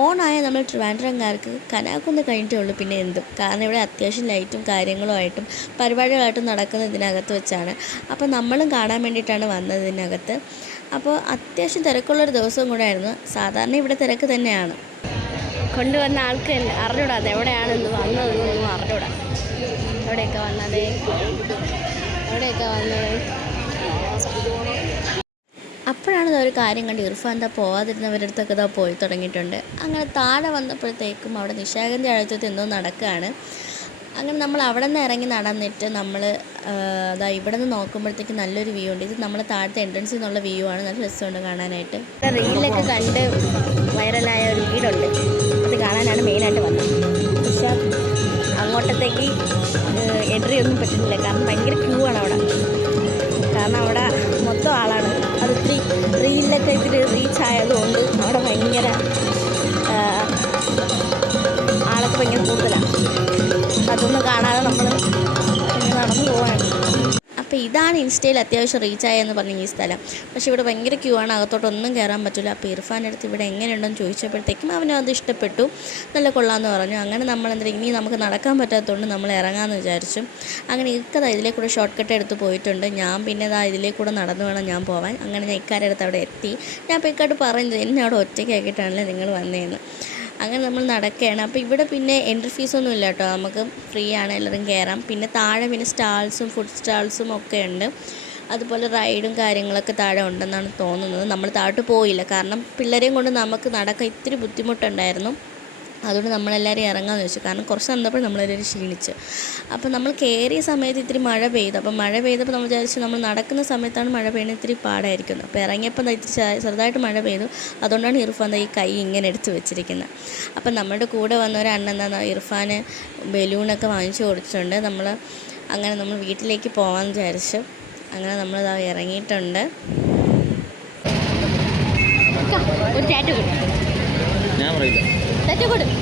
ഓണായ നമ്മൾ ട്രിവാൻഡ്രംകാർക്ക് കനാക്കുന്ന് കഴിഞ്ഞിട്ടേ ഉള്ളൂ പിന്നെ എന്തും. കാരണം ഇവിടെ അത്യാവശ്യം ലൈറ്റും കാര്യങ്ങളുമായിട്ടും പരിപാടികളായിട്ടും നടക്കുന്നത് ഇതിനകത്ത് വെച്ചാണ്. അപ്പോൾ നമ്മളും കാണാൻ വേണ്ടിയിട്ടാണ് വന്നത് ഇതിനകത്ത്. അപ്പോൾ അത്യാവശ്യം തിരക്കുള്ളൊരു ദിവസവും കൂടെ ആയിരുന്നു. സാധാരണ ഇവിടെ തിരക്ക് തന്നെയാണ്. കൊണ്ടുവന്ന ആൾക്ക് അറിഞ്ഞൂടാ എവിടെയാണെന്ന് വന്നതെന്നൊന്നും അറിഞ്ഞൂടാ. എവിടെയൊക്കെ വന്നത്. അപ്പോഴാണ് ഒരു കാര്യം കണ്ട് ഇർഫാൻ എന്താ പോകാതിരുന്നവരുടെ അടുത്തൊക്കെ ഇതാ പോയി തുടങ്ങിയിട്ടുണ്ട്. അങ്ങനെ താഴെ വന്നപ്പോഴത്തേക്കും അവിടെ നിശാഗന്ധി ആഴ്ചത്തിൽ എന്തോ നടക്കുകയാണ്. അങ്ങനെ നമ്മൾ അവിടെ നിന്ന് ഇറങ്ങി നടന്നിട്ട് നമ്മൾ അതാ ഇവിടെ നിന്ന് നോക്കുമ്പോഴത്തേക്ക് നല്ലൊരു വ്യൂ ഉണ്ട്. ഇത് നമ്മൾ താഴത്തെ എൻട്രൻസിൽ നിന്നുള്ള വ്യൂ ആണ്. നല്ല രസമുണ്ട് കാണാനായിട്ട്. റീലൊക്കെ കണ്ട് വൈറലായ ഒരു വീടുണ്ട്, അത് കാണാനാണ് മെയിനായിട്ട് വന്നത്. പക്ഷേ അങ്ങോട്ടത്തേക്ക് എൻട്രി ഒന്നും പറ്റുന്നില്ല, കാരണം ഭയങ്കര ക്യൂ ആണ് അവിടെ. കാരണം അവിടെ മൊത്തം ആളാണ്. അത് ഇത്തിരി റീലിലൊക്കെ ഇത്തിരി റീച്ച് ആയതുകൊണ്ട് അവിടെ ഭയങ്കര ആളൊക്കെ ഭയങ്കര കൂടുതലാണ്. അതൊന്നും കാണാതെ നമ്മൾ നടന്നു പോവാണ്. അപ്പോൾ ഇതാണ് ഇൻസ്റ്റയിൽ അത്യാവശ്യം റീച്ചായെന്ന് പറഞ്ഞ ഈ സ്ഥലം. പക്ഷേ ഇവിടെ ഭയങ്കര ക്യൂ ആണ്, അകത്തോട്ടൊന്നും കയറാൻ പറ്റില്ല. അപ്പോൾ ഇർഫാൻ്റെ അടുത്ത് ഇവിടെ എങ്ങനെയുണ്ടെന്ന് ചോദിച്ചപ്പോഴത്തേക്കും അവനും അത് ഇഷ്ടപ്പെട്ടു, നല്ല കൊള്ളാമെന്ന് പറഞ്ഞു. അങ്ങനെ ഇനി നമുക്ക് നടക്കാൻ പറ്റാത്തതുകൊണ്ട് നമ്മൾ ഇറങ്ങാമെന്ന് വിചാരിച്ചു. അങ്ങനെ ഇക്കതാ ഇതിലേ കൂടെ ഷോർട്ട് കട്ട് എടുത്ത് പോയിട്ടുണ്ട്. ഞാൻ പിന്നെ ഇതിലേ കൂടെ നടന്നു വേണം ഞാൻ പോവാൻ. അങ്ങനെ ഞാൻ ഇക്കാരുടെ അടുത്ത് അവിടെ എത്തി. ഞാൻ അപ്പോൾ ഇക്കാട്ട് പറഞ്ഞത് എന്നെ അവിടെ ഒറ്റയ്ക്കാക്കിയിട്ടാണല്ലോ നിങ്ങൾ വന്നതെന്ന്. അങ്ങനെ നമ്മൾ നടക്കുകയാണ്. അപ്പോൾ ഇവിടെ പിന്നെ എൻട്രി ഫീസൊന്നും ഇല്ല കേട്ടോ, നമുക്ക് ഫ്രീ ആണ്, എല്ലാവരും കയറാം. പിന്നെ താഴെ പിന്നെ സ്റ്റാൾസും ഫുഡ് സ്റ്റാൾസും ഒക്കെ ഉണ്ട്. അതുപോലെ റൈഡും കാര്യങ്ങളൊക്കെ താഴെ ഉണ്ടെന്നാണ് തോന്നുന്നത്. നമ്മൾ താഴോട്ട് പോയില്ല, കാരണം പിള്ളേരെയും കൊണ്ട് നമുക്ക് നടക്കാൻ ഇത്തിരി ബുദ്ധിമുട്ടുണ്ടായിരുന്നു. അതുകൊണ്ട് നമ്മളെല്ലാവരും ഇറങ്ങാമെന്ന് വെച്ചു, കാരണം കുറച്ച് നടന്നപ്പോൾ നമ്മളെല്ലാവരും ക്ഷീണിച്ച്. അപ്പോൾ നമ്മൾ കയറിയ സമയത്ത് ഇത്തിരി മഴ പെയ്തു. അപ്പോൾ മഴ പെയ്തപ്പോൾ നമ്മൾ വിചാരിച്ചു നമ്മൾ നടക്കുന്ന സമയത്താണ് മഴ പെയ്യുന്നത്, ഇത്തിരി പാടായിരിക്കുന്നത്. അപ്പോൾ ഇറങ്ങിയപ്പോൾ ഇത്തിരി ചെറുതായിട്ട് മഴ പെയ്തു. അതുകൊണ്ടാണ് ഇർഫാൻ ഈ കൈ ഇങ്ങനെ എടുത്ത് വെച്ചിരിക്കുന്നത്. അപ്പം നമ്മുടെ കൂടെ വന്ന ഒരു അണ്ണൻ എന്താ ഇർഫാന് ബലൂണൊക്കെ വാങ്ങിച്ചു കൊടുത്തിട്ടുണ്ട്. അങ്ങനെ നമ്മൾ വീട്ടിലേക്ക് പോകാമെന്ന് വിചാരിച്ചു. അങ്ങനെ നമ്മളിതാ ഇറങ്ങിയിട്ടുണ്ട്. ഒരു ടാറ്റു കൊടുക്കും, ഞാൻ പറയില്ല. ടാറ്റു കൊടുക്കും.